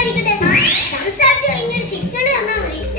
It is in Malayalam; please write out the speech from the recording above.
സംസാരിക്കട്ടെ? സംസാരിച്ചു കഴിഞ്ഞൊരു സിഗ്നൽ തന്നാൽ മതി.